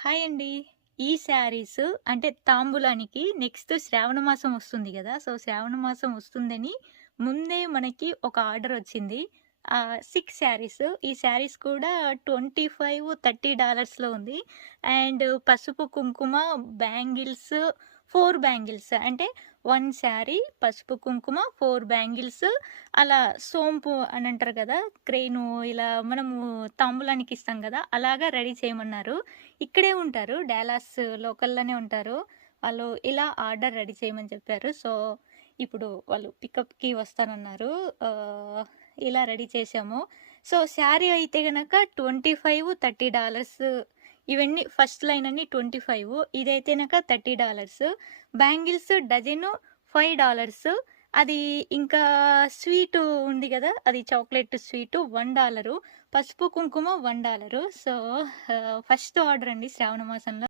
Hi అండి. ఈ శారీస్ అంటే తాంబూలానికి నెక్స్ట్ శ్రావణ మాసం వస్తుంది గదా! సో, శ్రావణ మాసం వస్తుందని ముందే మనకి ఒక ఆర్డర్ వచ్చింది. 6 శారీస్. ఈ శారీస్ కూడా 25, $30లో ఉంది. అండ్ పసుపు, కుంకుమ, బ్యాంగిల్స్, 4 బ్యాంగిల్స్ అంటే 1 శారీ, పసుపు, కుంకుమ, 4 బ్యాంగిల్స్ అలా సోంపు అని అంటారు కదా! క్రెయిను ఇలా మనము తాంబూలానికి ఇస్తాం గదా! అలాగా రెడీ చేయమన్నారు. ఇక్కడే ఉంటారు. డాలస్ లోకల్‌లోనే ఉంటారు. వాళ్ళు ఇలా ఆర్డర్ రెడీ చేయమని చెప్పారు. సో, ఇప్పుడు వాళ్ళు పికప్‌కి వస్తానన్నారు. ఇలా రెడీ చేశాము. సో, శారీ అయితే గనక 25, $30 ఇవన్నీ ఫస్ట్ లైన్ అన్నీ 25 ఇదైతేనక $30 బ్యాంగిల్స్ డజను $5 అది ఇంకా స్వీటు ఉంది గదా! అది చాక్లెట్ స్వీటు $1 పసుపు, కుంకుమ $1 సో, ఫస్ట్ ఆర్డర్ అండి శ్రావణ మాసంలో.